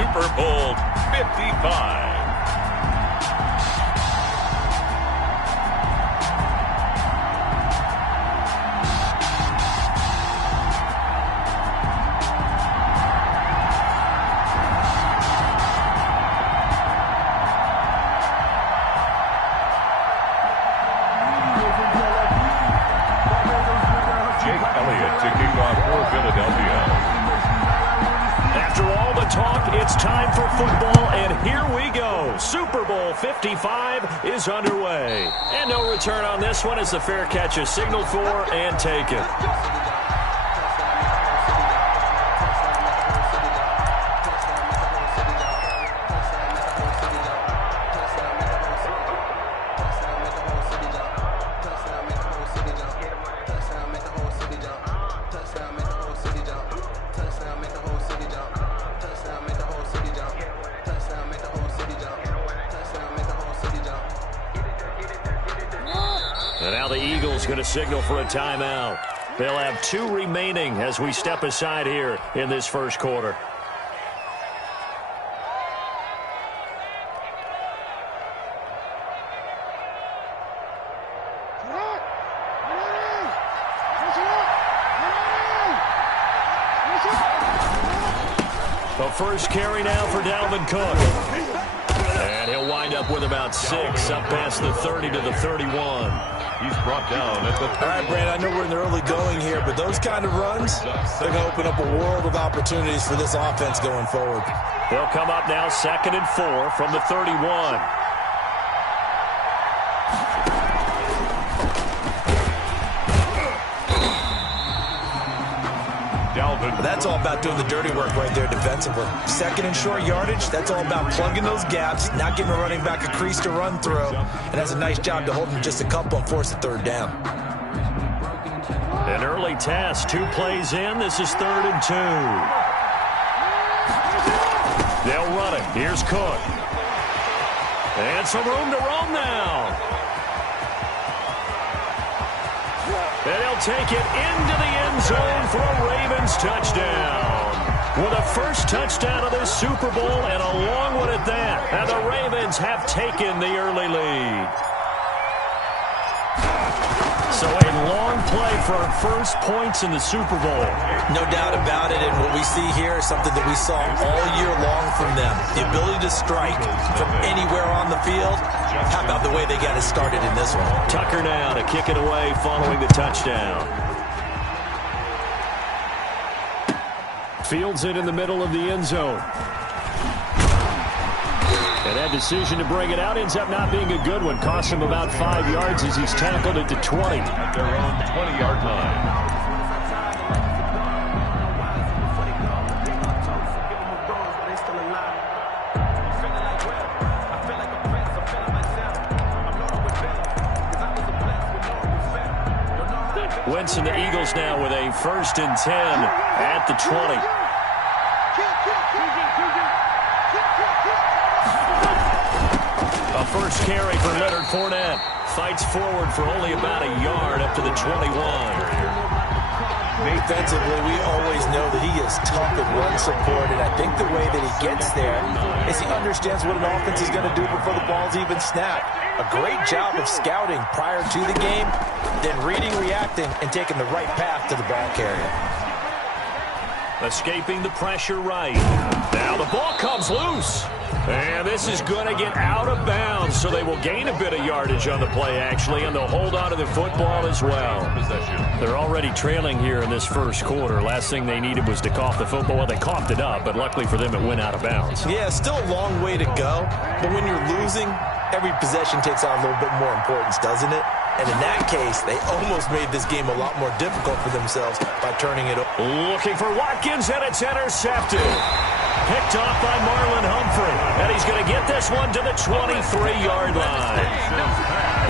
Super Bowl 55. It's time for football, and here we go. Super Bowl 55 is underway. And no return on this one as the fair catch is signaled for and taken. And now the Eagles going to signal for a timeout. They'll have 2 remaining as we step aside here in this first quarter. The first carry now for Dalvin Cook. And he'll wind up with about 6, up past the 30 to the 31. He's brought down at the 30. All right, Brandon, I know we're in the early going here, but those kind of runs, they're going to open up a world of opportunities for this offense going forward. They'll come up now 2nd and 4 from the 31. That's all about doing the dirty work right there defensively. 2nd and short yardage, that's all about plugging those gaps, not giving a running back a crease to run through, and that's a nice job to hold him just a couple and force a 3rd down. An early test, 2 plays in. This is 3rd and 2. They'll run it. Here's Cook. And some room to roam now. And he'll take it into the end zone for a Ravens touchdown. With the first touchdown of this Super Bowl and a long one at that. And the Ravens have taken the early lead. So a long play for our first points in the Super Bowl. No doubt about it, and what we see here is something that we saw all year long from them. The ability to strike from anywhere on the field. How about the way they got it started in this one? Tucker now to kick it away following the touchdown. Fields it in the middle of the end zone. And that decision to bring it out ends up not being a good one. Costs him about 5 yards as he's tackled it to 20. At their own 20-yard line. Wentz and the Eagles now with a 1st and 10 at the 20. A first carry for Leonard Fournette. Fights forward for only about a yard up to the 21. Defensively, we always know that he is tough at run support, and I think the way that he gets there is he understands what an offense is going to do before the ball's even snapped. A great job of scouting prior to the game, then reading, reacting, and taking the right path to the ball carrier. Escaping the pressure right. Now the ball comes loose. And this is going to get out of bounds, so they will gain a bit of yardage on the play, actually, and they'll hold on to the football as well. They're already trailing here in this first quarter. Last thing they needed was to cough the football. Well, they coughed it up, but luckily for them, it went out of bounds. Yeah, still a long way to go, but when you're losing, every possession takes on a little bit more importance, doesn't it? And in that case, they almost made this game a lot more difficult for themselves by turning it over. Looking for Watkins, and it's intercepted. Picked off by Marlon Humphrey. And he's going to get this one to the 23-yard line.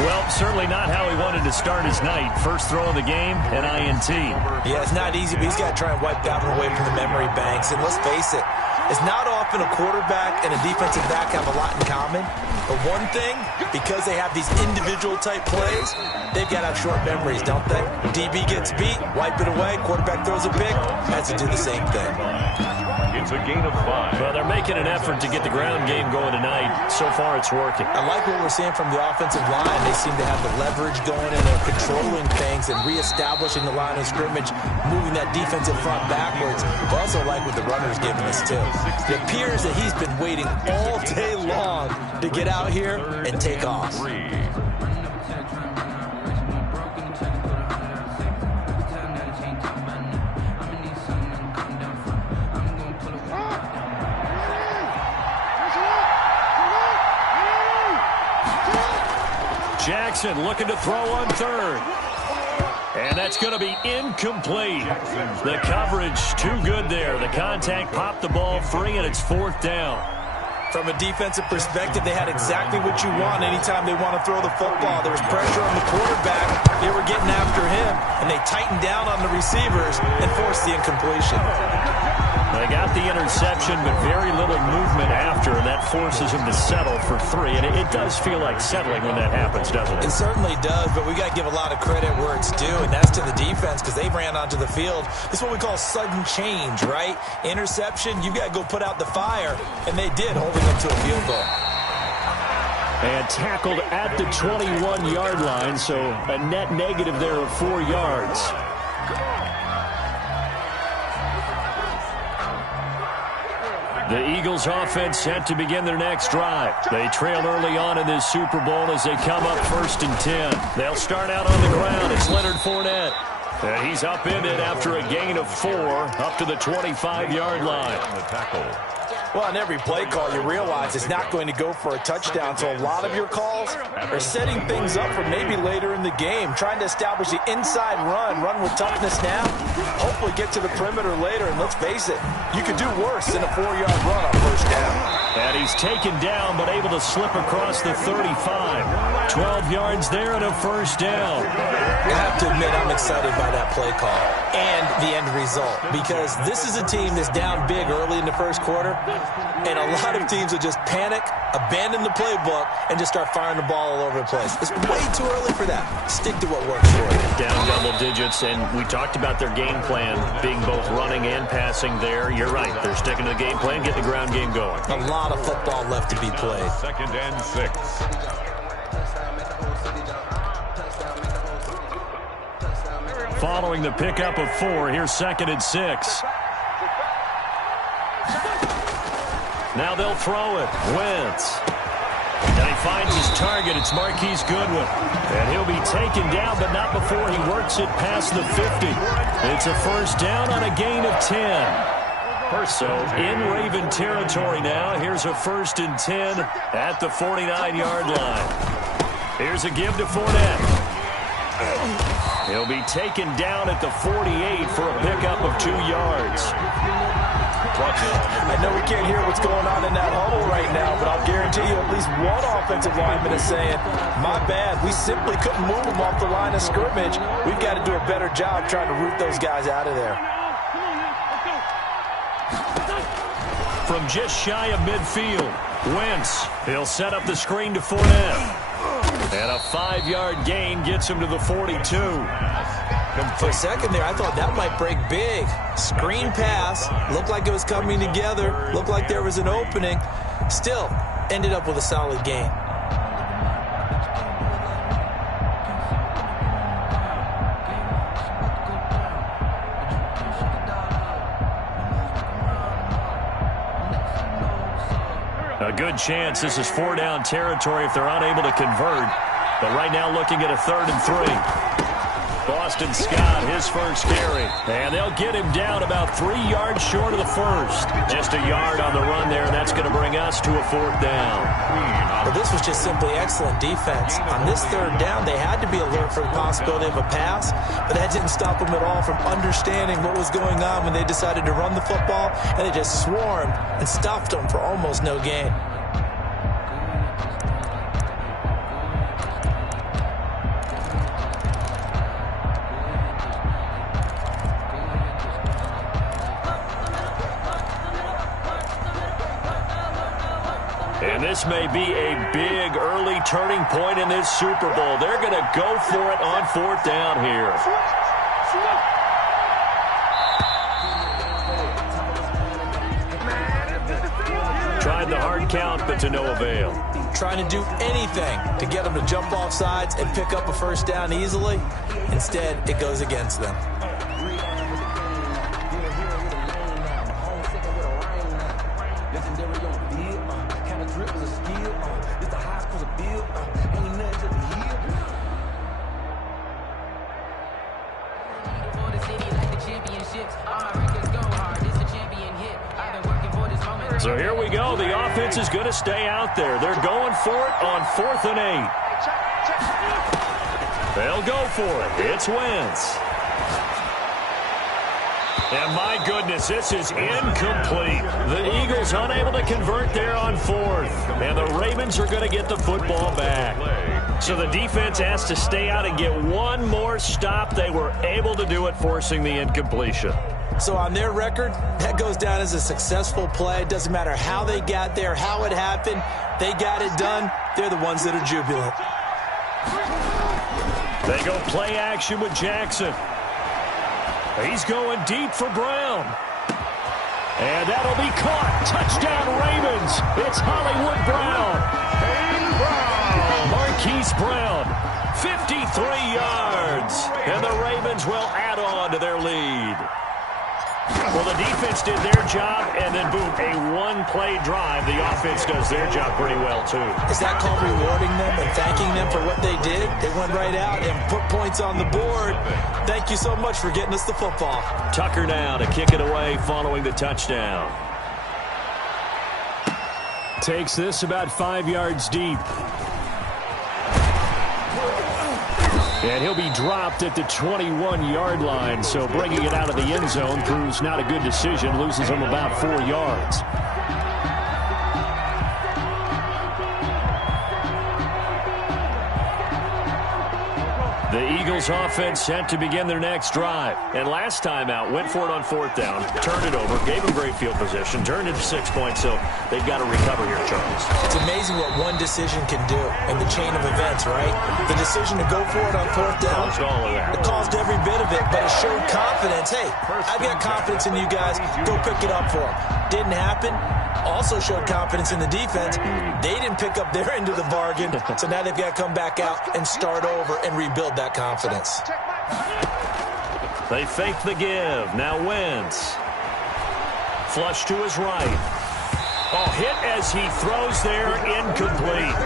Well, certainly not how he wanted to start his night. First throw of the game, an INT. Yeah, it's not easy, but he's got to try and wipe that one away from the memory banks. And let's face it, it's not often a quarterback and a defensive back have a lot in common. But one thing, because they have these individual type plays, they've got to have short memories, don't they? DB gets beat, wipe it away, quarterback throws a pick, has to do the same thing. It's a gain of 5. Well, they're making an effort to get the ground game going tonight. So far, it's working. I like what we're seeing from the offensive line. They seem to have the leverage going, and they're controlling things and reestablishing the line of scrimmage, moving that defensive front backwards. I also like what the runner's giving us, too. It appears that he's been waiting all day long to get out here and take off. Jackson looking to throw on third. And that's going to be incomplete. The coverage too good there. The contact popped the ball free, and it's 4th down. From a defensive perspective, they had exactly what you want anytime they want to throw the football. There was pressure on the quarterback. They were getting after him, and they tightened down on the receivers and forced the incompletion. They got the interception, but very little movement after, and that forces him to settle for 3. And it does feel like settling when that happens, doesn't it? It certainly does, but we got to give a lot of credit where it's due, and that's to the defense because they ran onto the field. This is what we call sudden change, right? Interception, you got to go put out the fire, and they did, holding them to a field goal. And tackled at the 21-yard line, so a net negative there of 4 yards. The Eagles offense set to begin their next drive. They trail early on in this Super Bowl as they come up 1st and 10. They'll start out on the ground. It's Leonard Fournette. And he's upended after a gain of 4 up to the 25-yard line. Well, on every play call, you realize it's not going to go for a touchdown, so a lot of your calls are setting things up for maybe later in the game, trying to establish the inside run with toughness now, hopefully get to the perimeter later, and let's face it, you could do worse than a 4-yard run on 1st down. And he's taken down, but able to slip across the 35. 12 yards there and a 1st down. I have to admit I'm excited by that play call and the end result because this is a team that's down big early in the 1st quarter, and a lot of teams will just panic, abandon the playbook, and just start firing the ball all over the place. It's way too early for that. Stick to what works for you. Down double digits, and we talked about their game plan being both running and passing there. You're right. They're sticking to the game plan, getting the ground game going. A lot of football left to be played. 2nd and 6. Following the pickup of 4, here's 2nd and 6. Now they'll throw it. Wentz. And he finds his target. It's Marquise Goodwin. And he'll be taken down, but not before he works it past the 50. It's a 1st down on a gain of 10. So in Raven territory now. Here's a 1st and 10 at the 49-yard line. Here's a give to Fournette. He'll be taken down at the 48 for a pickup of 2 yards. I know we can't hear what's going on in that huddle right now, but I'll guarantee you at least one offensive lineman is saying, my bad, we simply couldn't move them off the line of scrimmage. We've got to do a better job trying to root those guys out of there. From just shy of midfield, Wentz, he'll set up the screen to Fournette. And a 5-yard gain gets him to the 42. For a second there, I thought that might break big. Screen pass, looked like it was coming together, looked like there was an opening. Still, ended up with a solid gain. A good chance this is 4-down territory if they're unable to convert. But right now looking at a 3rd and 3. Boston Scott, his first carry. And they'll get him down about 3 yards short of the 1st. Just a yard on the run there, and that's going to bring us to a 4th down. Well, this was just simply excellent defense. On this 3rd down, they had to be alert for the possibility of a pass, but that didn't stop them at all from understanding what was going on when they decided to run the football, and they just swarmed and stuffed them for almost no gain. And this may be a big early turning point in this Super Bowl. They're going to go for it on 4th down here. tried the hard count, but to no avail. Trying to do anything to get them to jump off sides and pick up a first down easily. Instead, it goes against them. So here we go. The offense is going to stay out there. They're going for it on 4th and 8. They'll go for it. It's Wentz. And my goodness, this is incomplete. The Eagles unable to convert there on 4th. And the Ravens are going to get the football back. So the defense has to stay out and get one more stop. They were able to do it, forcing the incompletion. So on their record, that goes down as a successful play. It doesn't matter how they got there, how it happened. They got it done. They're the ones that are jubilant. They go play action with Jackson. He's going deep for Brown. And that'll be caught. Touchdown, Ravens. It's Hollywood Brown. Marquise Brown, 53 yards. And the Ravens will add on to their lead. Well, the defense did their job, and then, boom, a one-play drive. The offense does their job pretty well, too. Is that called rewarding them and thanking them for what they did? They went right out and put points on the board. Thank you so much for getting us the football. Tucker now to kick it away following the touchdown. Takes this about 5 yards deep. And he'll be dropped at the 21-yard line, so bringing it out of the end zone proves not a good decision, loses him about 4 yards. The Eagles offense set to begin their next drive. And last time out, went for it on 4th down, turned it over, gave them great field position, turned it to 6 points, so they've got to recover here, Charles. It's amazing what one decision can do in the chain of events, right? The decision to go for it on 4th down, Caused all of that. It caused every bit of it, but it showed confidence. Hey, I've got confidence in you guys. Go pick it up for them. Didn't happen. Also showed confidence in the defense. They didn't pick up their end of the bargain, so now they've got to come back out and start over and rebuild that confidence. They fake the give. Now Wentz. Flush to his right. Oh, hit as he throws there, incomplete.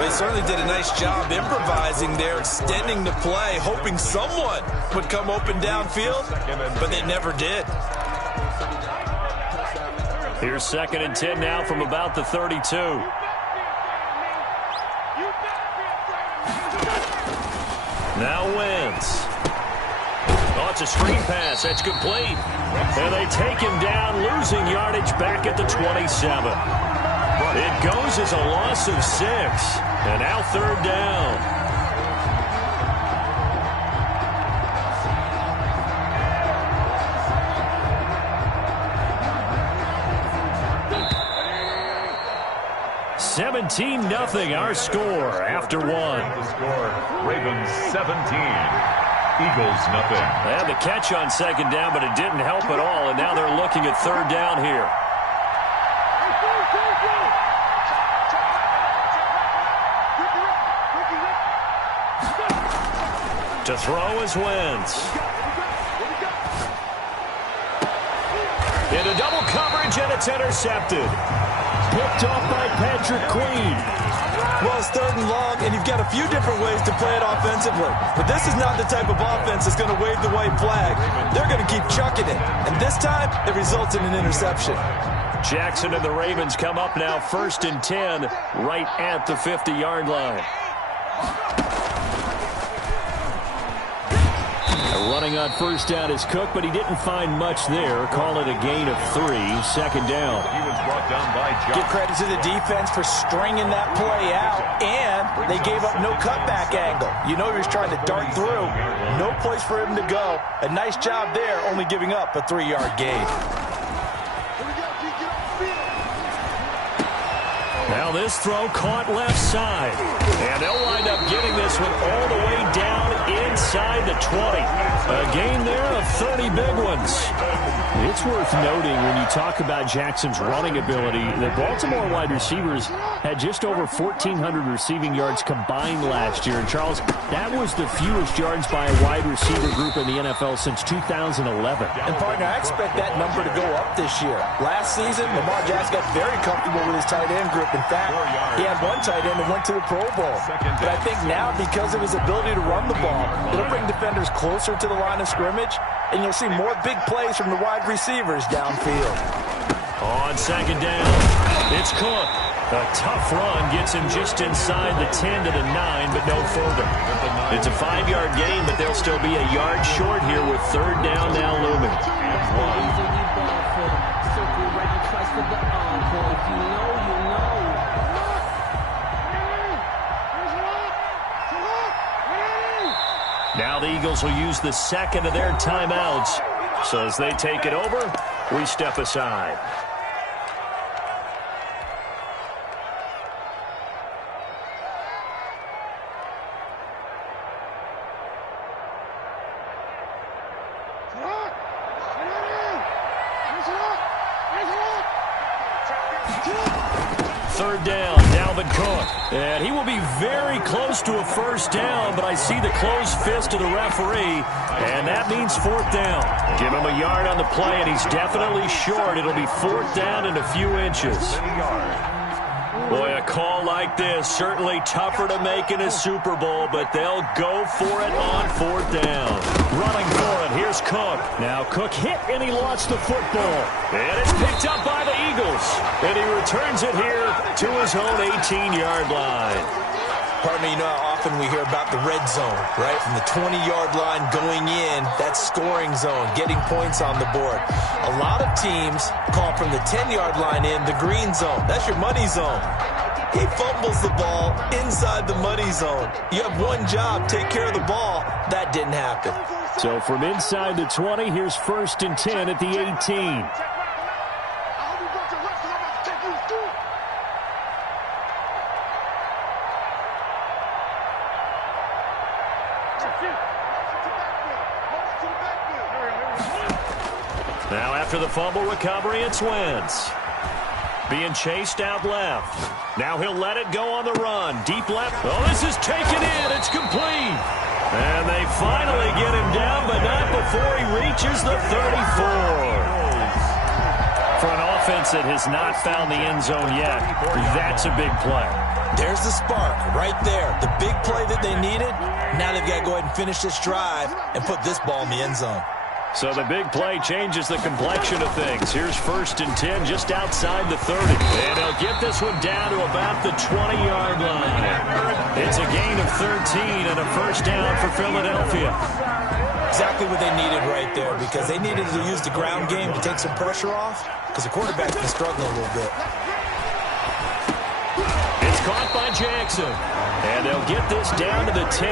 They certainly did a nice job improvising there, extending the play, hoping someone would come open downfield, but they never did. Here's 2nd and 10 now from about the 32. Now Wentz. Oh, it's a screen pass. That's complete. And they take him down, losing yardage back at the 27. It goes as a loss of 6. And now 3rd down. $17-0 our score after 1. The score, Ravens 17, Eagles nothing. They had the catch on 2nd down, but it didn't help at all, and now they're looking at 3rd down here. To throw is Wentz. Into double coverage, and it's intercepted. Picked off by Patrick Queen. Well, it's 3rd and long, and you've got a few different ways to play it offensively. But this is not the type of offense that's going to wave the white flag. They're going to keep chucking it. And this time, it results in an interception. Jackson and the Ravens come up now 1st and 10, right at the 50-yard line. Running on 1st down is Cook, but he didn't find much there. Call it a gain of 3, 2nd down. He was brought down by Johnson. Give credit to the defense for stringing that play out, and they gave up no cutback angle. You know he was trying to dart through. No place for him to go. A nice job there, only giving up a 3-yard gain. Now this throw caught left side. And they'll wind up getting this one all the way down inside the 20. A gain there of 30 big ones. It's worth noting when you talk about Jackson's running ability, the Baltimore wide receivers had just over 1,400 receiving yards combined last year. And, Charles, that was the fewest yards by a wide receiver group in the NFL since 2011. And, partner, I expect that number to go up this year. Last season, Lamar Jackson got very comfortable with his tight end group. In fact, he had one tight end that went to the Pro Bowl. But I think now, because of his ability to run the ball, it'll bring defenders closer to the line of scrimmage, and you'll see more big plays from the wide receivers downfield. On second down, it's Cook. A tough run gets him just inside the 10 to the 9, but no further. It's a 5-yard gain, but they'll still be a yard short here with third down now looming. Now the Eagles will use the second of their timeouts. So as they take it over, we step aside. Third down, Dalvin Cook. And he will be very close to a first down, but I see the closed fist of the referee, and that means fourth down. Give him a yard on the play, and he's definitely short. It'll be fourth down and a few inches. Boy, a call like this, certainly tougher to make in a Super Bowl, but they'll go for it on fourth down. Running for it, here's Cook. Now Cook hit, and he lost the football. And it's picked up by the Eagles. And he returns it here to his own 18-yard line. Pardon me, you know how often we hear about the red zone, right? From the 20-yard line going in, that's scoring zone, getting points on the board. A lot of teams call from the 10-yard line in the green zone. That's your money zone. He fumbles the ball inside the money zone. You have one job, take care of the ball. That didn't happen. So from inside the 20, here's first and 10 at the 18. Now after the fumble recovery, it's Wentz. Being chased out left. Now he'll let it go on the run. Deep left. Oh, this is taken in. It's complete. And they finally get him down, but not before he reaches the 34. For an offense that has not found the end zone yet, that's a big play. There's the spark right there. The big play that they needed. Now they've got to go ahead and finish this drive and put this ball in the end zone. So the big play changes the complexion of things. Here's first and 10 just outside the 30. And they'll get this one down to about the 20-yard line. It's a gain of 13 and a first down for Philadelphia. Exactly what they needed right there, because they needed to use the ground game to take some pressure off, because the quarterback's been struggling a little bit. It's caught by Jackson. And they'll get this down to the 10.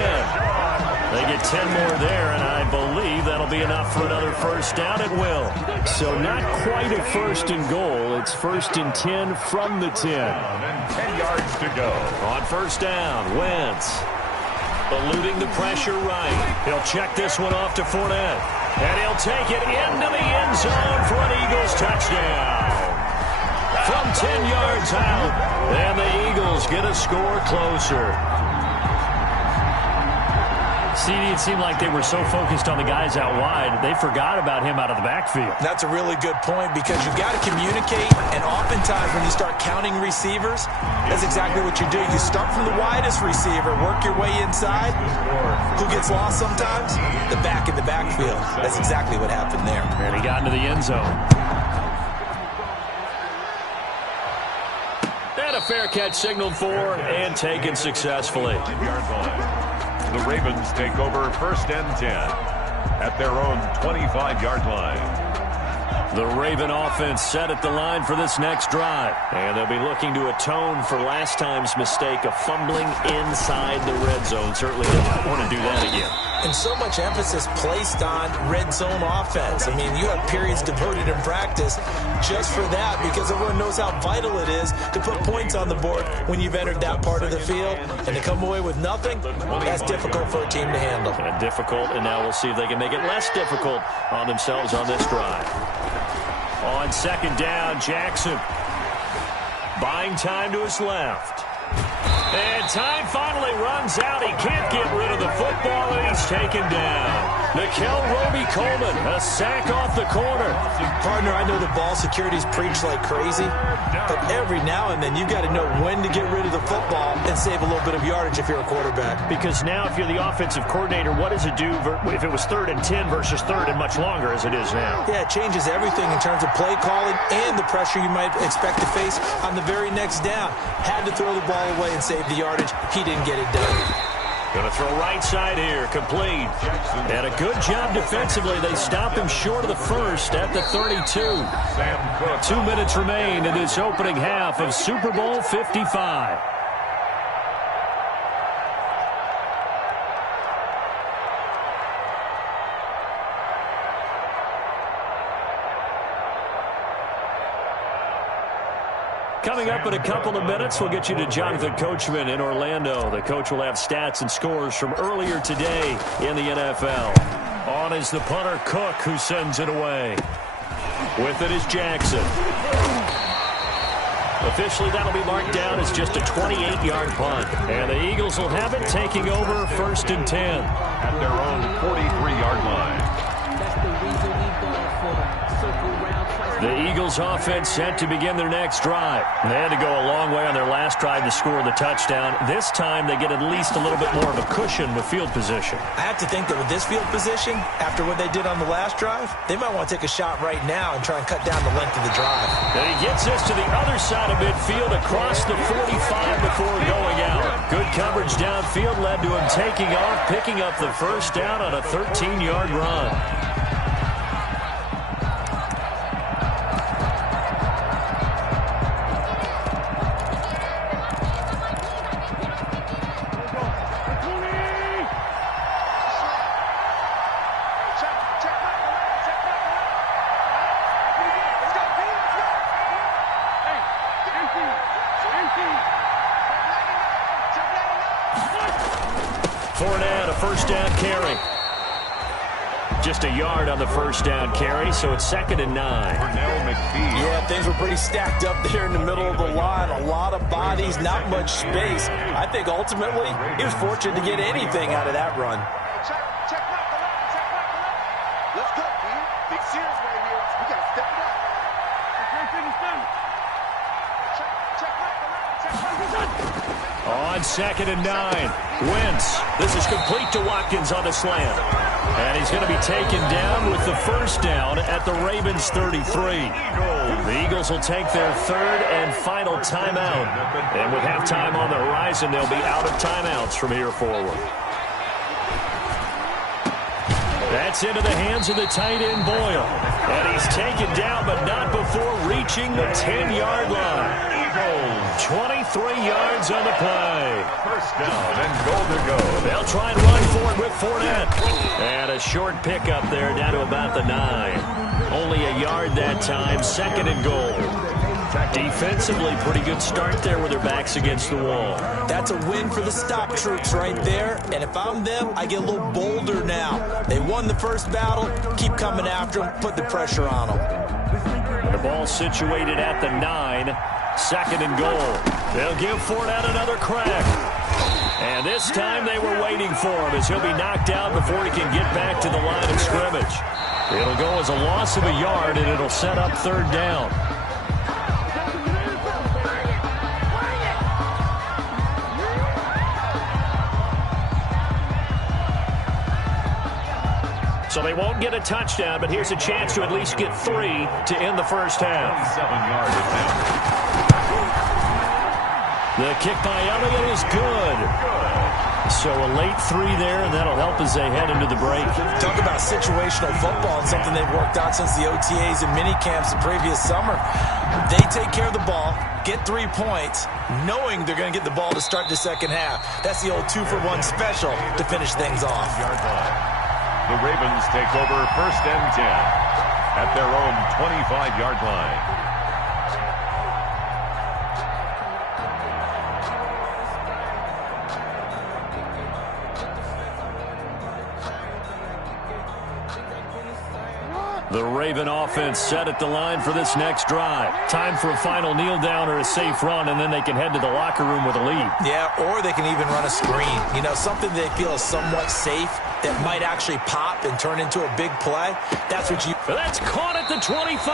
They get 10 more there, and I believe that'll be enough for another first down at will. So not quite a first and goal. It's first and 10 from the 10. And 10 yards to go. On first down, Wentz eluding the pressure right. He'll check this one off to Fournette. And he'll take it into the end zone for an Eagles touchdown. From 10 yards out, and the Eagles get a score closer. CD, it seemed like they were so focused on the guys out wide, they forgot about him out of the backfield. That's a really good point, because you've got to communicate, and oftentimes when you start counting receivers, that's exactly what you do. You start from the widest receiver, work your way inside. Who gets lost sometimes? The back in the backfield. That's exactly what happened there. And he got into the end zone. And a fair catch signaled for and taken successfully. The Ravens take over first and 10 at their own 25-yard line. The Raven offense set at the line for this next drive. And they'll be looking to atone for last time's mistake of fumbling inside the red zone. Certainly don't want to do that again. And so much emphasis placed on red zone offense. I mean, you have periods devoted in practice just for that, because everyone knows how vital it is to put points on the board when you've entered that part of the field. And to come away with nothing, that's difficult for a team to handle. And difficult, and now we'll see if they can make it less difficult on themselves on this drive. On second down, Jackson buying time to his left. And time finally runs out. He can't get rid of the football, and he's taken down. Nickel Roby-Coleman, a sack off the corner. Partner, I know the ball security's preached like crazy, but every now and then you've got to know when to get rid of the football and save a little bit of yardage if you're a quarterback. Because now if you're the offensive coordinator, what does it do if it was 3rd and 10 versus 3rd and much longer as it is now? Yeah, it changes everything in terms of play calling and the pressure you might expect to face on the very next down. Had to throw the ball away and save the yardage. He didn't get it done. Going to throw right side here, complete. And a good job defensively. They stop him short of the first at the 32. 2 minutes remain in this opening half of Super Bowl 55. Coming up in a couple of minutes, we'll get you to Jonathan Coachman in Orlando. The coach will have stats and scores from earlier today in the NFL. On is the punter, Cook, who sends it away. With it is Jackson. Officially, that'll be marked down as just a 28-yard punt. And the Eagles will have it, taking over 1st and 10. At their own 43-yard line. The Eagles offense set to begin their next drive. They had to go a long way on their last drive to score the touchdown. This time they get at least a little bit more of a cushion with field position. I have to think that with this field position, after what they did on the last drive, they might want to take a shot right now and try and cut down the length of the drive. And he gets this to the other side of midfield across the 45 before going out. Good coverage downfield led to him taking off, picking up the first down on a 13-yard run. Fournette, a first down carry. Just a yard on the first down carry, so it's 2nd and 9. Yeah, things were pretty stacked up there in the middle of the line. A lot of bodies, not much space. I think ultimately he was fortunate to get anything out of that run. Let's go, man. Big series right here. We got to step it up. On 2nd and 9, Wentz. This is complete to Watkins on the slant. And he's going to be taken down with the first down at the Ravens' 33. The Eagles will take their 3rd and final timeout. And with halftime on the horizon, they'll be out of timeouts from here forward. That's into the hands of the tight end, Boyle. And he's taken down, but not before reaching the 10-yard line. 23 yards on the play. First down and goal to go. They'll try and run for it with Fournette. And a short pickup there down to about the 9. Only a yard that time, 2nd and goal. Defensively, pretty good start there with their backs against the wall. That's a win for the stop troops right there. And if I'm them, I get a little bolder now. They won the first battle. Keep coming after them. Put the pressure on them. The ball situated at the 9. 2nd and goal. They'll give Fournette another crack. And this time they were waiting for him as he'll be knocked out before he can get back to the line of scrimmage. It'll go as a loss of a yard, and it'll set up 3rd down. So they won't get a touchdown, but here's a chance to at least get 3 to end the first half. 7-yard attempt. The kick by Elliott is good. So a late 3 there, and that'll help as they head into the break. Talk about situational football and something they've worked out since the OTAs and mini camps the previous summer. They take care of the ball, get 3 points, knowing they're going to get the ball to start the second half. That's the old 2-for-1 special to finish things off. The Ravens take over 1st and 10 at their own 25-yard line. The Raven offense set at the line for this next drive. Time for a final kneel down or a safe run, and then they can head to the locker room with a lead. Yeah, or they can even run a screen. You know, something they feel is somewhat safe that might actually pop and turn into a big play. That's what you... That's caught at the 25.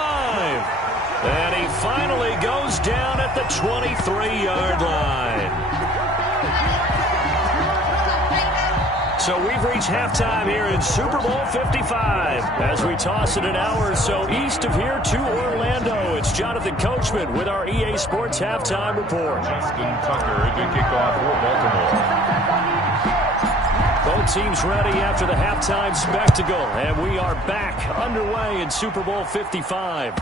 And he finally goes down at the 23-yard line. So we've reached halftime here in Super Bowl 55. As we toss it an hour or so east of here to Orlando, it's Jonathan Coachman with our EA Sports Halftime Report. Justin Tucker to kick off for Baltimore. Both teams ready after the halftime spectacle, and we are back underway in Super Bowl 55.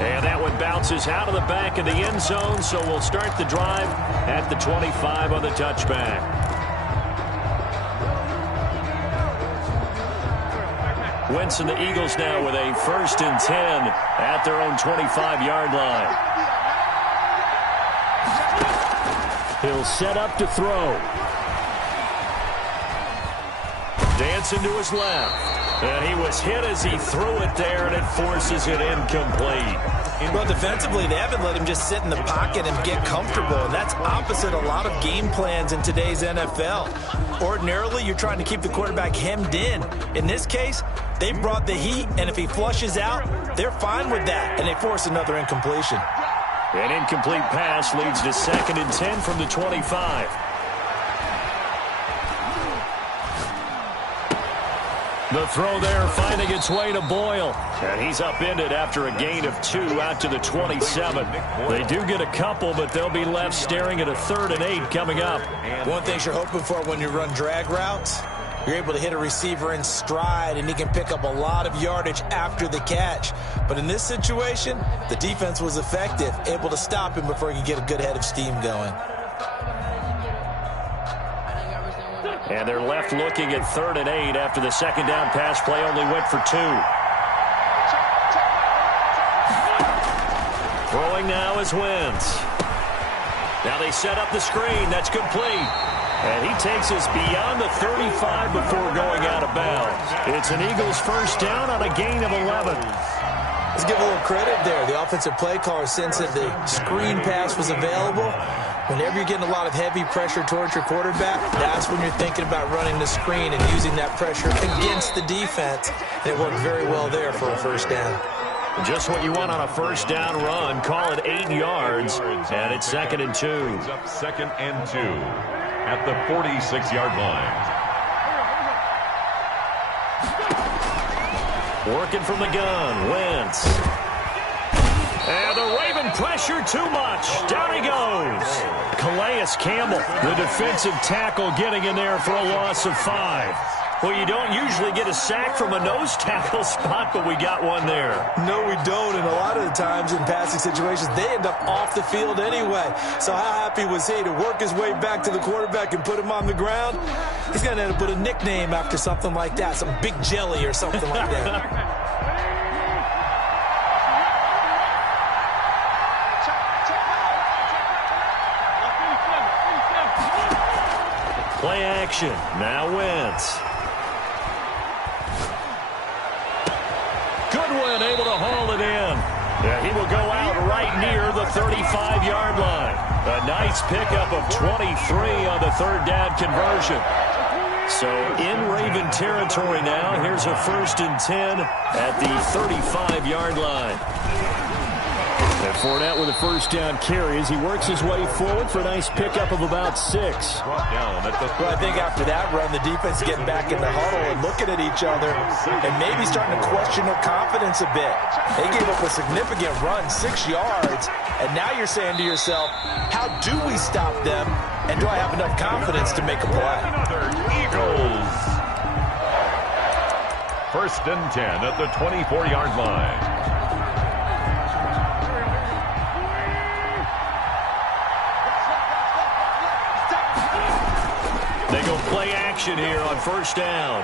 And that one bounces out of the back of the end zone, so we'll start the drive at the 25 on the touchback. Wentz and the Eagles now with a 1st and 10 at their own 25-yard line. He'll set up to throw. Dancing to his left. And he was hit as he threw it there, and it forces it incomplete. Well, defensively, they haven't let him just sit in the pocket and get comfortable. And that's opposite a lot of game plans in today's NFL. Ordinarily, you're trying to keep the quarterback hemmed in. In this case, they brought the heat, and if he flushes out, they're fine with that, and they force another incompletion. An incomplete pass leads to 2nd and 10 from the 25. The throw there finding its way to Boyle. And he's upended after a gain of 2 out to the 27. They do get a couple, but they'll be left staring at a 3rd and 8 coming up. One thing you're hoping for when you run drag routes, you're able to hit a receiver in stride, and he can pick up a lot of yardage after the catch. But in this situation, the defense was effective, able to stop him before he could get a good head of steam going. And they're left looking at 3rd and 8 after the 2nd down pass play only went for 2. Throwing now is Wentz. Now they set up the screen. That's complete. And he takes us beyond the 35 before going out of bounds. It's an Eagles 1st down on a gain of 11. Let's give a little credit there. The offensive play caller sensed that the screen pass was available. Whenever you're getting a lot of heavy pressure towards your quarterback, that's when you're thinking about running the screen and using that pressure against the defense. And it worked very well there for a 1st down. Just what you want on a 1st down run. Call it 8 yards, and it's 2nd and 2. It's up 2nd and 2 at the 46-yard line. Working from the gun, Wentz. And the Raven pressure too much. Down he goes. Calais Campbell, the defensive tackle, getting in there for a loss of 5. Well, you don't usually get a sack from a nose tackle spot, but we got one there. No, we don't, and a lot of the times in passing situations, they end up off the field anyway. So how happy was he to work his way back to the quarterback and put him on the ground? He's going to end up with a nickname after something like that, some Big Jelly or something like that. Play action. Now Wentz. Goodwin able to haul it in. Yeah, he will go out right near the 35-yard line. A nice pickup of 23 on the 3rd down conversion. So in Raven territory now, here's a 1st and 10 at the 35-yard line. And Fournette with a 1st down carry as he works his way forward for a nice pickup of about 6. Well, I think after that run, the defense is getting back in the huddle and looking at each other and maybe starting to question their confidence a bit. They gave up a significant run, 6 yards, and now you're saying to yourself, how do we stop them, and do I have enough confidence to make a play? Eagles. 1st and 10 at the 24-yard line. They go play action here on 1st down.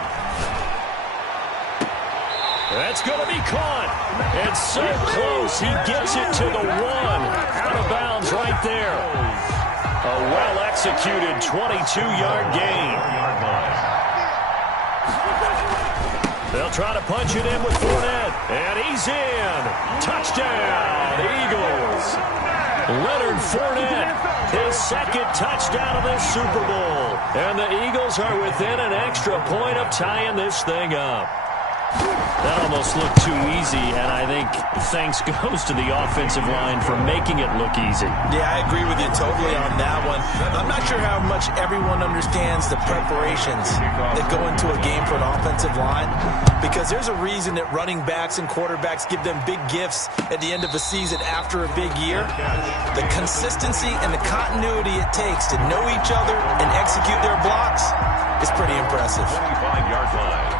That's going to be caught. And so close. He gets it to the 1. Out of bounds right there. A well-executed 22-yard gain. They'll try to punch it in with Fournette. And he's in. Touchdown, Eagles. Leonard Fournette, his second touchdown of this Super Bowl. And the Eagles are within an extra point of tying this thing up. That almost looked too easy, and I think thanks goes to the offensive line for making it look easy. Yeah, I agree with you totally on that one. I'm not sure how much everyone understands the preparations that go into a game for an offensive line, because there's a reason that running backs and quarterbacks give them big gifts at the end of a season after a big year. The consistency and the continuity it takes to know each other and execute their blocks is pretty impressive. 25-yard line.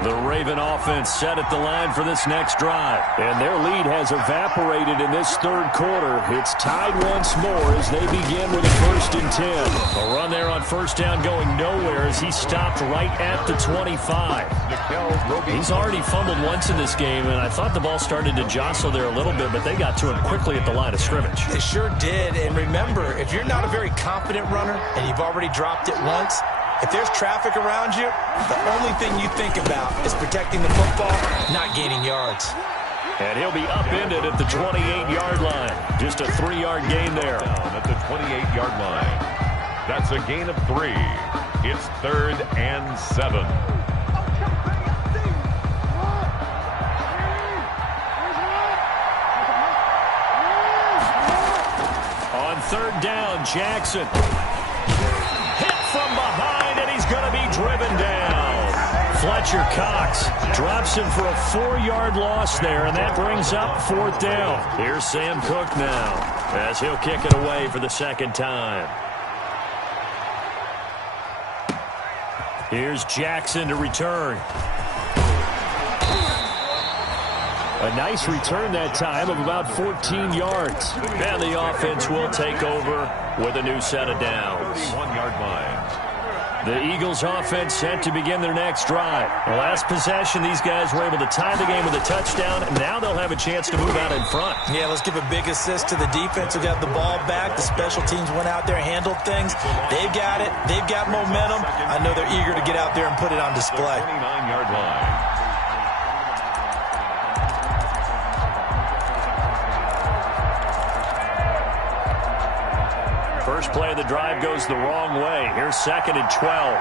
The Raven offense set at the line for this next drive. And their lead has evaporated in this third quarter. It's tied once more as they begin with a 1st and 10. A run there on first down going nowhere as he stopped right at the 25. He's already fumbled once in this game, and I thought the ball started to jostle there a little bit, but they got to him quickly at the line of scrimmage. They sure did. And remember, if you're not a very confident runner and you've already dropped it once, if there's traffic around you, the only thing you think about is protecting the football, not gaining yards. And he'll be upended at the 28-yard line. Just a 3-yard gain there. Down at the 28-yard line. That's a gain of 3. It's 3rd and 7. On 3rd down, Jackson. Hit from behind, and he's going to be driven down. Fletcher Cox drops him for a 4-yard loss there, and that brings up 4th down. Here's Sam Cook now as he'll kick it away for the second time. Here's Jackson to return. A nice return that time of about 14 yards. And the offense will take over with a new set of downs. 1-yard line. The Eagles offense set to begin their next drive. The last possession, these guys were able to tie the game with a touchdown, and now they'll have a chance to move out in front. Yeah, let's give a big assist to the defense who got the ball back. The special teams went out there, handled things. They've got it. They've got momentum. I know they're eager to get out there and put it on display. 29-yard line. First play of the drive goes the wrong way. Here's 2nd and 12.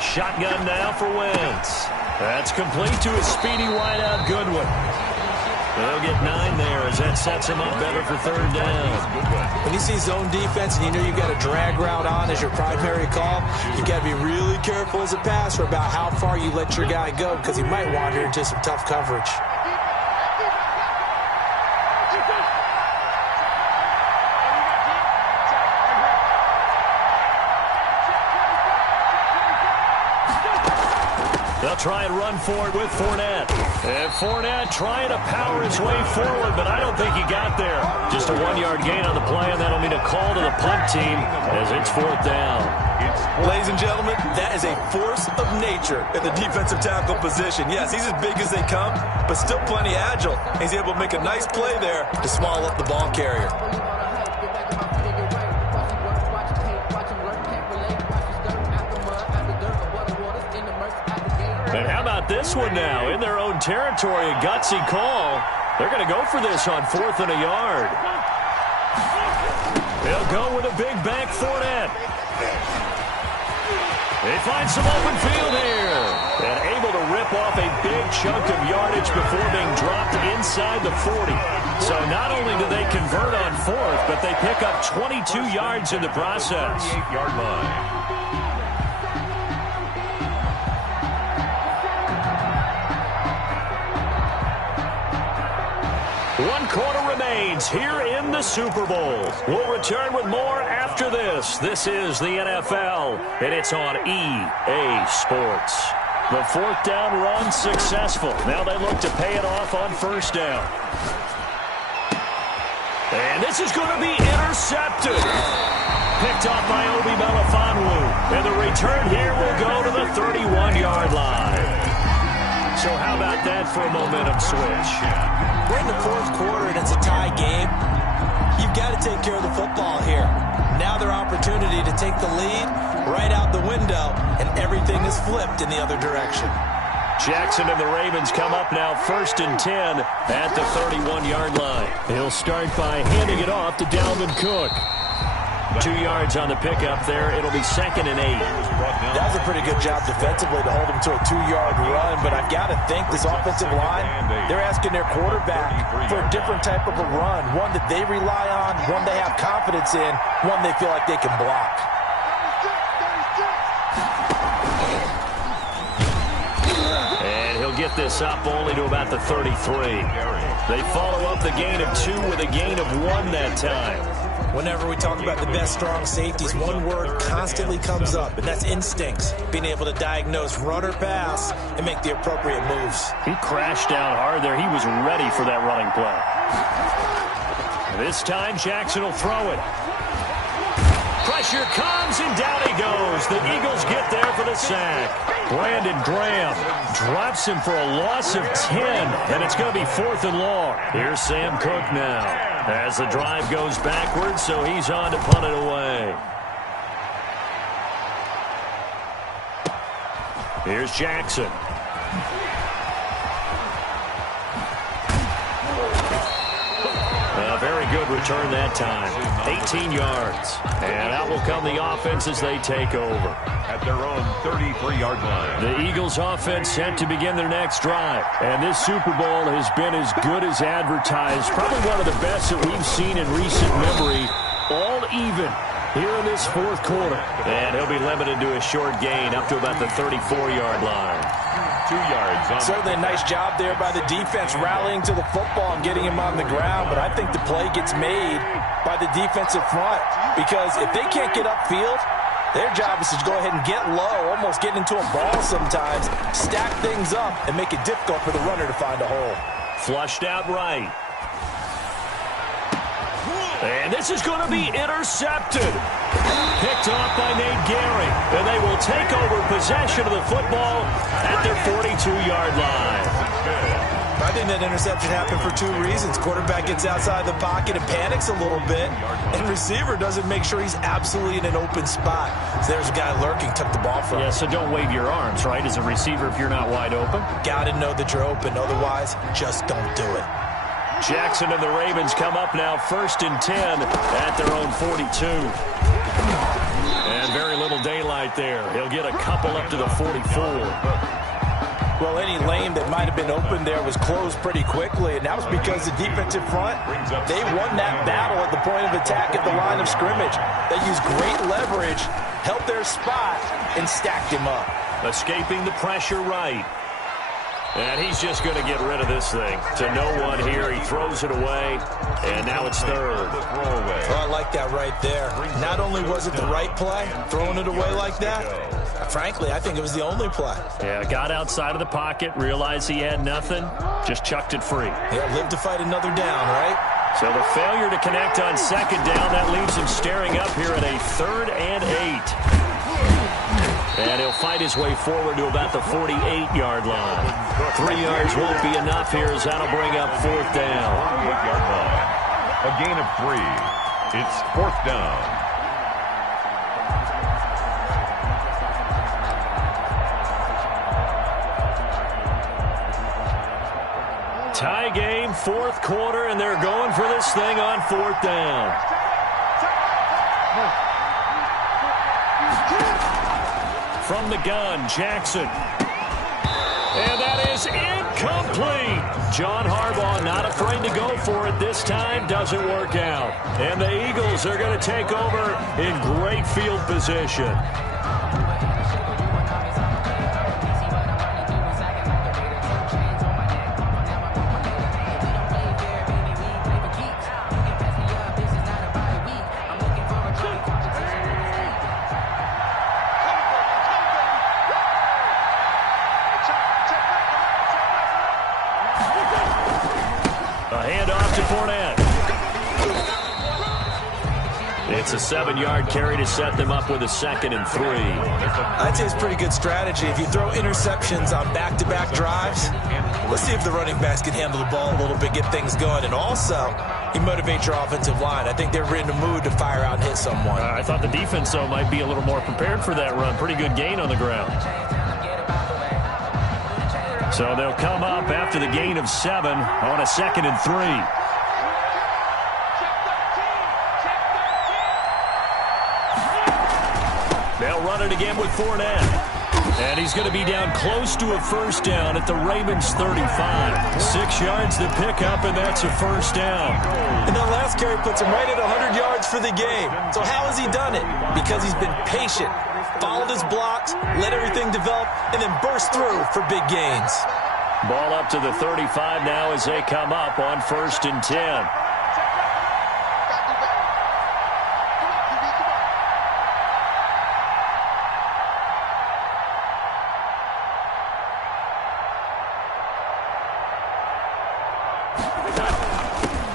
Shotgun now for Wentz. That's complete to a speedy wideout Goodwin. They'll get 9 there as that sets him up better for 3rd down. When you see zone defense and you know you've got a drag route on as your primary call, you've got to be really careful as a passer about how far you let your guy go, because he might wander into some tough coverage. They'll try and run for it with Fournette. And Fournette trying to power his way forward, but I don't think he got there. Just a 1-yard gain on the play, and that'll mean a call to the punt team as it's 4th down. Ladies and gentlemen, that is a force of nature at the defensive tackle position. Yes, he's as big as they come, but still plenty agile. He's able to make a nice play there to swallow up the ball carrier. And how about this one now? In their own territory, a gutsy call. They're going to go for this on 4th and a yard. They'll go with a big back Fournette. They find some open field here. And able to rip off a big chunk of yardage before being dropped inside the 40. So not only do they convert on 4th, but they pick up 22 yards in the process. 28-yard line. One quarter remains here in the Super Bowl. We'll return with more after this. This is the NFL, and it's on EA Sports. The 4th down run successful. Now they look to pay it off on 1st down. And this is going to be intercepted. Picked off by Obi Melifonwu. And the return here will go to the 31-yard line. So how about that for a momentum switch? We're in the 4th quarter, and it's a tie game. You've got to take care of the football here. Now their opportunity to take the lead right out the window, and everything is flipped in the other direction. Jackson and the Ravens come up now 1st and 10 at the 31-yard line. He'll start by handing it off to Dalvin Cook. 2 yards on the pickup there. It'll be 2nd and 8. That was a pretty good job defensively to hold him to a 2-yard run, but I've got to think this offensive line, they're asking their quarterback for a different type of a run, one that they rely on, one they have confidence in, one they feel like they can block. And he'll get this up only to about the 33. They follow up the gain of 2 with a gain of 1 that time. Whenever we talk about the best strong safeties, one word constantly comes up, and that's instincts. Being able to diagnose run or pass and make the appropriate moves. He crashed down hard there. He was ready for that running play. This time, Jackson will throw it. Pressure comes, and down he goes. The Eagles get there for the sack. Brandon Graham drops him for a loss of 10, and it's going to be 4th and long. Here's Sam Cook now as the drive goes backwards, so he's on to punt it away. Here's Jackson. A very good return that time. 18 yards. And out will come the offense as they take over. At their own 33-yard line. The Eagles offense set to begin their next drive. And this Super Bowl has been as good as advertised. Probably one of the best that we've seen in recent memory. All even here in this 4th quarter. And he'll be limited to a short gain up to about the 34-yard line. 2 yards. Certainly a nice job there by the defense rallying to the football and getting him on the ground. But I think the play gets made by the defensive front. Because if they can't get upfield, their job is to go ahead and get low, almost get into a ball sometimes, stack things up, and make it difficult for the runner to find a hole. Flushed out right. And this is going to be intercepted. Picked off by Nate Gehring. And they will take over possession of the football at their 42-yard line. I think that interception happened for 2 reasons. Quarterback gets outside the pocket and panics a little bit, and receiver doesn't make sure he's absolutely in an open spot. So there's a guy lurking, took the ball from him. Yeah, so don't wave your arms, right, as a receiver if you're not wide open. Got to know that you're open. Otherwise, just don't do it. Jackson and the Ravens come up now 1st and 10 at their own 42. And very little daylight there. He'll get a couple up to the 44. Well, any lane that might have been open there was closed pretty quickly, and that was because the defensive front, they won that battle at the point of attack at the line of scrimmage. They used great leverage, held their spot, and stacked him up. Escaping the pressure right. And he's just going to get rid of this thing. To no one here. He throws it away, and now it's 3rd. Well, I like that right there. Not only was it the right play, throwing it away like that, frankly, I think it was the only play. Yeah, got outside of the pocket, realized he had nothing, just chucked it free. Yeah, live to fight another down, right? So the failure to connect on 2nd down, that leaves him staring up here at a 3rd and 8. And he'll fight his way forward to about the 48-yard line. 3 yards won't be enough here as that'll bring up 4th down. 48-yard line. A gain of 3. It's 4th down. Tie game, 4th quarter, and they're going for this thing on 4th down. From the gun, Jackson. And that is incomplete. John Harbaugh not afraid to go for it this time. Doesn't work out. And the Eagles are going to take over in great field position. It's a 7-yard carry to set them up with a 2nd and 3. I'd say it's pretty good strategy. If you throw interceptions on back-to-back drives, let's see if the running backs can handle the ball a little bit, get things going. And also, you motivate your offensive line. I think they're in the mood to fire out and hit someone. I thought the defense, though, might be a little more prepared for that run. Pretty good gain on the ground. So they'll come up after the gain of 7 on a 2nd and 3. They'll run it again with Fournette. And he's going to be down close to a first down at the Ravens 35. 6 yards to pick up, and that's a first down. And that last carry puts him right at 100 yards for the game. So how has he done it? Because he's been patient, followed his blocks, let everything develop, and then burst through for big gains. Ball up to the 35 now as they come up on 1st and 10.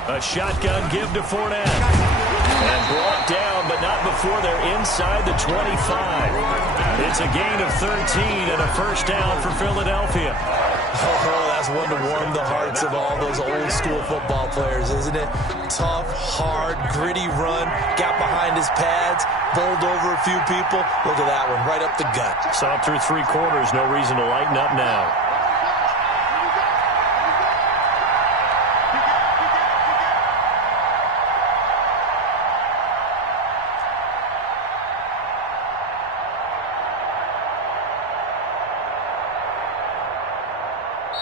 A shotgun give to Fournette. And brought down, but not before they're inside the 25. It's a gain of 13 and a first down for Philadelphia. Oh, that's one to warm the hearts of all those old-school football players, isn't it? Tough, hard, gritty run, got behind his pads, bowled over a few people. Look at that one, right up the gut. Saw it through 3 quarters, no reason to lighten up now.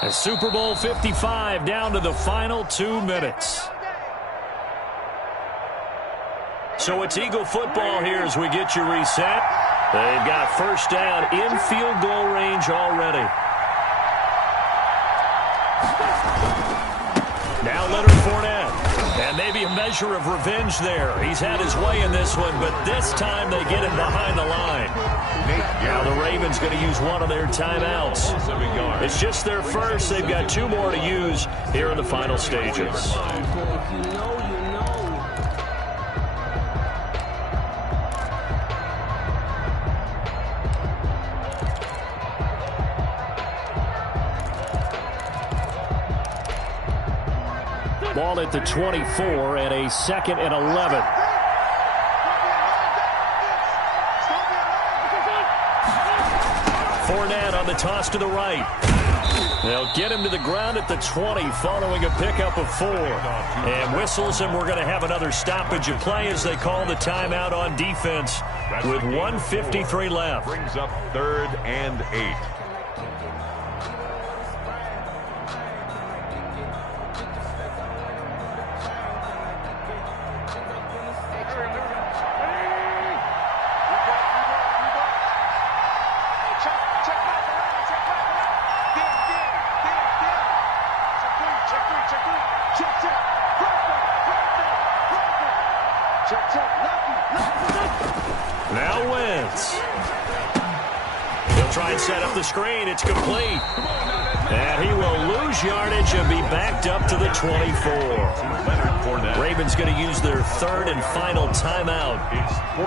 A Super Bowl 55 down to the final 2 minutes. So it's Eagle football here as we get you reset. They've got first down in field goal range already. Now Leonard Fournette. And maybe a measure of revenge there. He's had his way in this one, but this time they get him behind the line. Now the Ravens going to use one of their timeouts. It's just their first. They've got 2 more to use here in the final stages. Ball at the 24 and a 2nd and 11. Fournette on the toss to the right. They'll get him to the ground at the 20 following a pickup of 4. And whistles, and we're going to have another stoppage of play as they call the timeout on defense with 1:53 left. Brings up 3rd and 8. Now Wentz. He'll try and set up the screen. It's complete. And he will lose yardage and be backed up to the 24. Ravens going to use their 3rd and final timeout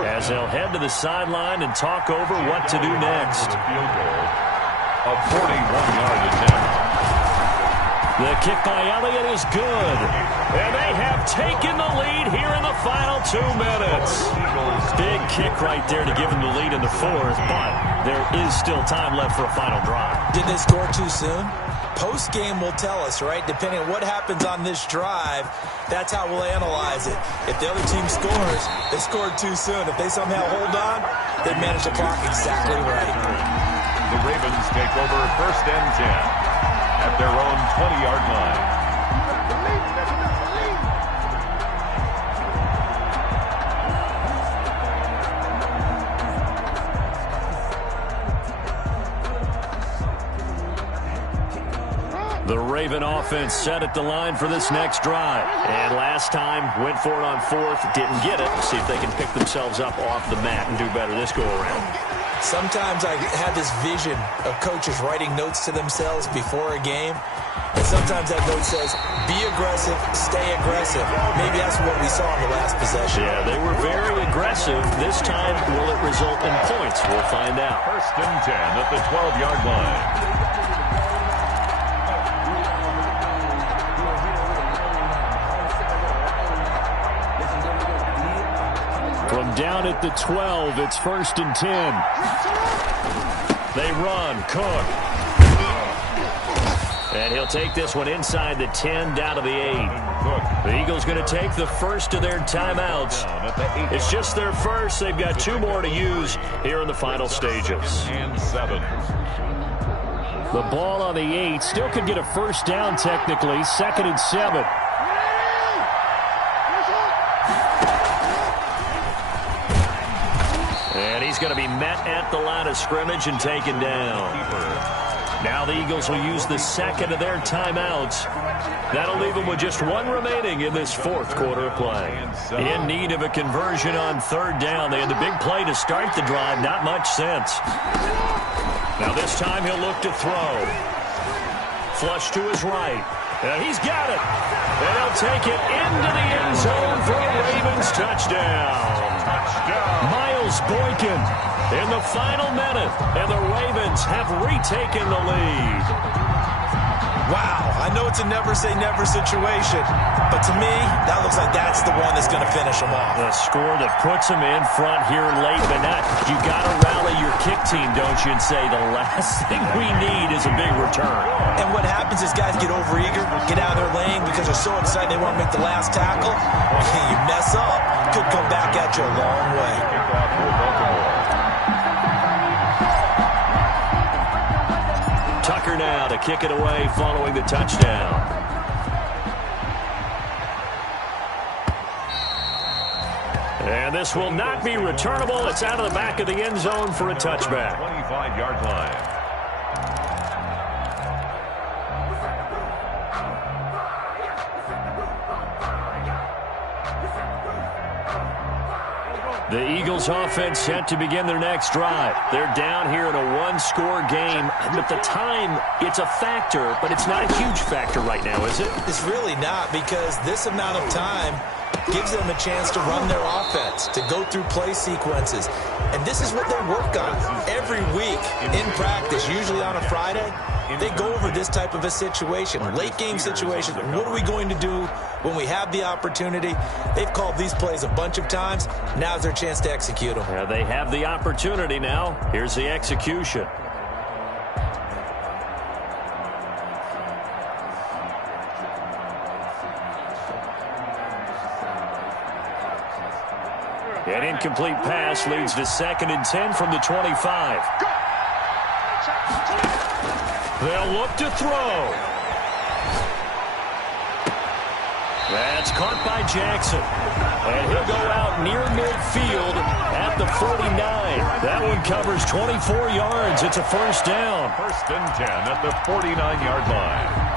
as they'll head to the sideline and talk over what to do next. A 41-yard attempt. The kick by Elliott is good. And they have taken the lead here in the final 2 minutes. Big kick right there to give them the lead in the 4th, but there is still time left for a final drive. Did they score too soon? Post-game will tell us, right? Depending on what happens on this drive, that's how we'll analyze it. If the other team scores, they scored too soon. If they somehow hold on, they manage the clock exactly right. The Ravens take over 1st and 10. At their own 20-yard line. The Raven offense set at the line for this next drive. And last time, went for it on 4th, didn't get it. See if they can pick themselves up off the mat and do better this go-around. Sometimes I have this vision of coaches writing notes to themselves before a game. And sometimes that note says, be aggressive, stay aggressive. Maybe that's what we saw in the last possession. Yeah, they were very aggressive. This time, will it result in points? We'll find out. 1st and 10 at the 12-yard line. From down at the 12, it's 1st and 10. They run. Cook. And he'll take this one inside the 10, down to the 8. The Eagles going to take the first of their timeouts. It's just their first. They've got 2 more to use here in the final stages. And 7. The ball on the 8. Still could get a first down technically. 2nd and 7. And he's going to be met at the line of scrimmage and taken down. Now the Eagles will use the second of their timeouts. That'll leave them with just 1 remaining in this 4th quarter of play. In need of a conversion on 3rd down. They had the big play to start the drive. Not much sense. Now this time he'll look to throw. Flush to his right. And he's got it. And he'll take it into the end zone for a Ravens touchdown. Miles Boykin in the final minute, and the Ravens have retaken the lead. Wow, I know it's a never-say-never situation, but to me, that looks like that's the one that's going to finish them off. The score that puts them in front here late in the night. You got to rally your kick team, don't you, and say the last thing we need is a big return. And what happens is guys get overeager, get out of their lane because they're so excited they want to make the last tackle. You mess up, could come back at you a long way. Tucker now to kick it away following the touchdown. And this will not be returnable. It's out of the back of the end zone for a touchback. 25-yard line. The Eagles offense set to begin their next drive. They're down here in a 1-score game. But the time, it's a factor, but it's not a huge factor right now, is it? It's really not, because this amount of time gives them a chance to run their offense, to go through play sequences. And this is what they work on every week in practice, usually on a Friday. They go over this type of a situation, late game situation. What are we going to do when we have the opportunity? They've called these plays a bunch of times. Now's their chance to execute them. Yeah, they have the opportunity now. Here's the execution. An incomplete pass leads to 2nd and 10 from the 25. They'll look to throw. That's caught by Jackson. And he'll go out near midfield at the 49. That one covers 24 yards. It's a first down. 1st and 10 at the 49-yard line.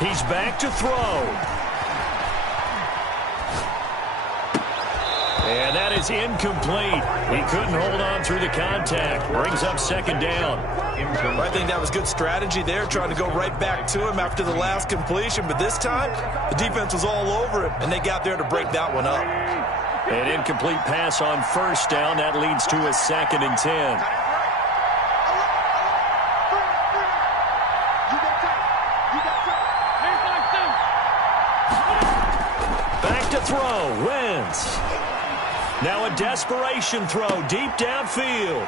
He's back to throw. And that is incomplete. He couldn't hold on through the contact. Brings up 2nd down. I think that was good strategy there, trying to go right back to him after the last completion. But this time, the defense was all over him, and they got there to break that one up. An incomplete pass on first down. That leads to a 2nd and 10. Throw, Wentz. Now a desperation throw deep downfield.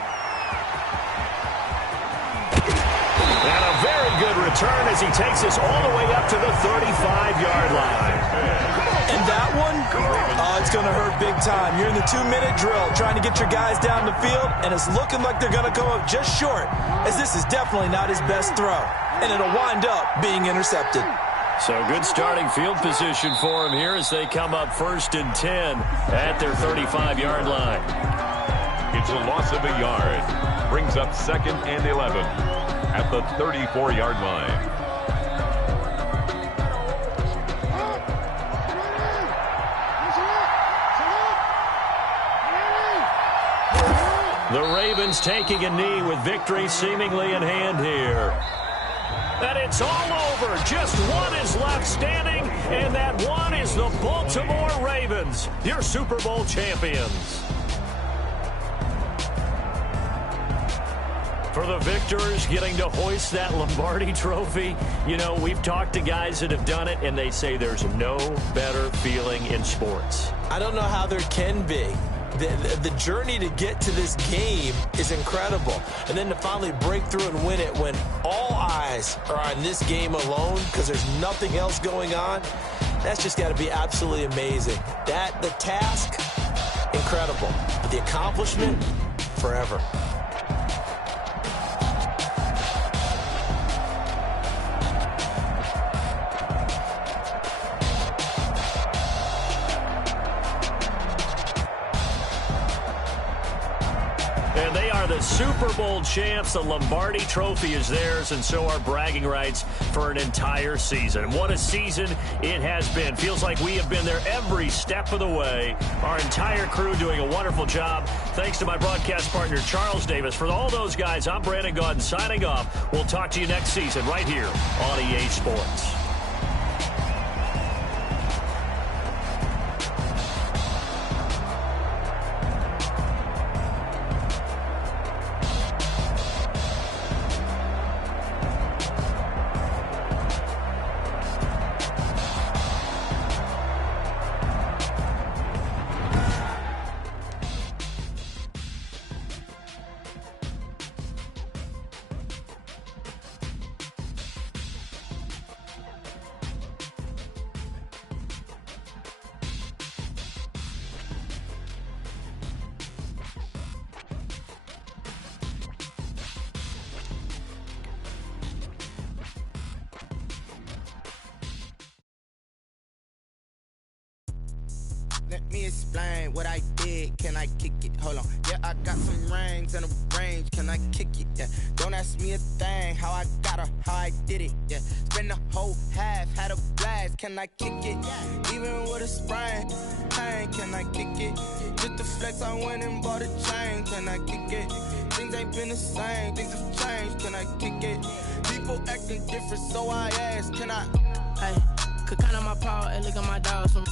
And a very good return as he takes us all the way up to the 35-yard line. And that one, it's going to hurt big time. You're in the 2-minute drill trying to get your guys down the field, and it's looking like they're going to come up just short, as this is definitely not his best throw. And it'll wind up being intercepted. So good starting field position for them here as they come up 1st and 10 at their 35-yard line. It's a loss of a yard. Brings up 2nd and 11 at the 34-yard line. The Ravens taking a knee with victory seemingly in hand here. And it's all over. Just one is left standing, and that one is the Baltimore Ravens, your Super Bowl champions. For the victors, getting to hoist that Lombardi trophy, you know, we've talked to guys that have done it, and they say there's no better feeling in sports. I don't know how there can be. The journey to get to this game is incredible. And then to finally break through and win it when all eyes are on this game alone because there's nothing else going on, that's just got to be absolutely amazing. The task, incredible. But the accomplishment, forever. And they are the Super Bowl champs. The Lombardi trophy is theirs, and so are bragging rights for an entire season. What a season it has been. Feels like we have been there every step of the way. Our entire crew doing a wonderful job. Thanks to my broadcast partner, Charles Davis. For all those guys, I'm Brandon Gaudin signing off. We'll talk to you next season right here on EA Sports. Let me explain what I did. Can I kick it? Hold on. Yeah, I got some rings and a range. Can I kick it? Yeah. Don't ask me a thing. How I got her, how I did it. Yeah. Spend the whole half, had a blast. Can I kick it? Even with a sprain. Pain, can I kick it? Just the flex, I went and bought a chain. Can I kick it? Things ain't been the same. Things have changed. Can I kick it? People acting different, so I ask. Can I? Hey, could count on my power and look at my dogs from.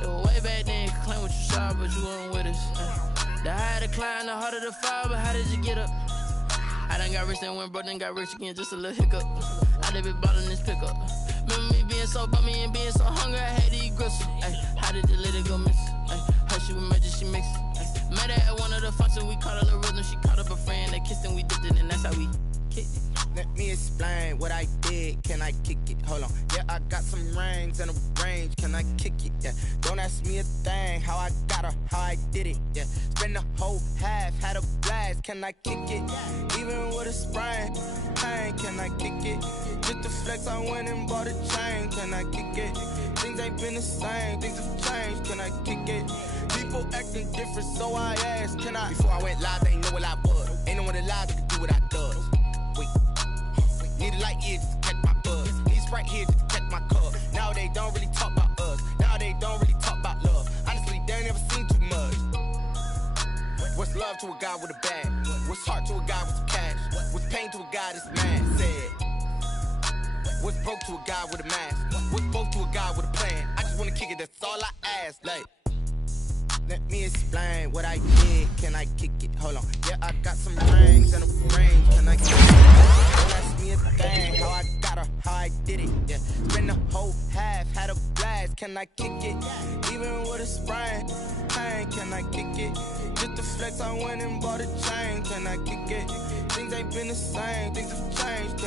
It was way back then, you could claim what you saw, but you weren't with us. The higher the climb, the harder the fall, but how did you get up? I done got rich, then went broke, then got rich again, just a little hiccup. I done been bought in this pickup. Remember me being so bummy and being so hungry, I had to eat gristle. Ay, how did the lady go miss? Her she was major, she mixed. Met her at one of the functions, we caught a little rhythm, she caught up a friend, they kissed and we dipped it, and that's how we kicked it. Let me explain what I did. Can I kick it? Hold on. Yeah, I got some rings and a range. Can I kick it? Yeah. Don't ask me a thing. How I got her, how I did it. Yeah. Spend the whole half, had a blast. Can I kick it? Even with a sprain. Pain, can I kick it? Just the flex, I went and bought a chain. Can I kick it? Things ain't been the same. Things have changed. Can I kick it? People acting different, so I asked. Can I? Before I went live, they ain't know what I was. Ain't no one alive that could do what I does. Need a light here just to catch my buzz. Need Sprite here just to catch my cup. Now they don't really talk about us. Now they don't really talk about love. Honestly, they ain't never seen too much. What's love to a guy with a bag? What's heart to a guy with some cash? What's pain to a guy that's mad? Said. What's broke to a guy with a mask? What's broke to a guy with a plan? I just wanna kick it, that's all I ask. Like, let me explain what I did. Can I kick it? Hold on. Yeah, I got some rings and a range. Can I kick it? Don't ask me a thing. How I got her, how I did it. Yeah. Spend the whole half, had a blast. Can I kick it? Even with a sprain. Pain, can I kick it? Just the flex, I went and bought a chain. Can I kick it? Things ain't been the same. Things have changed.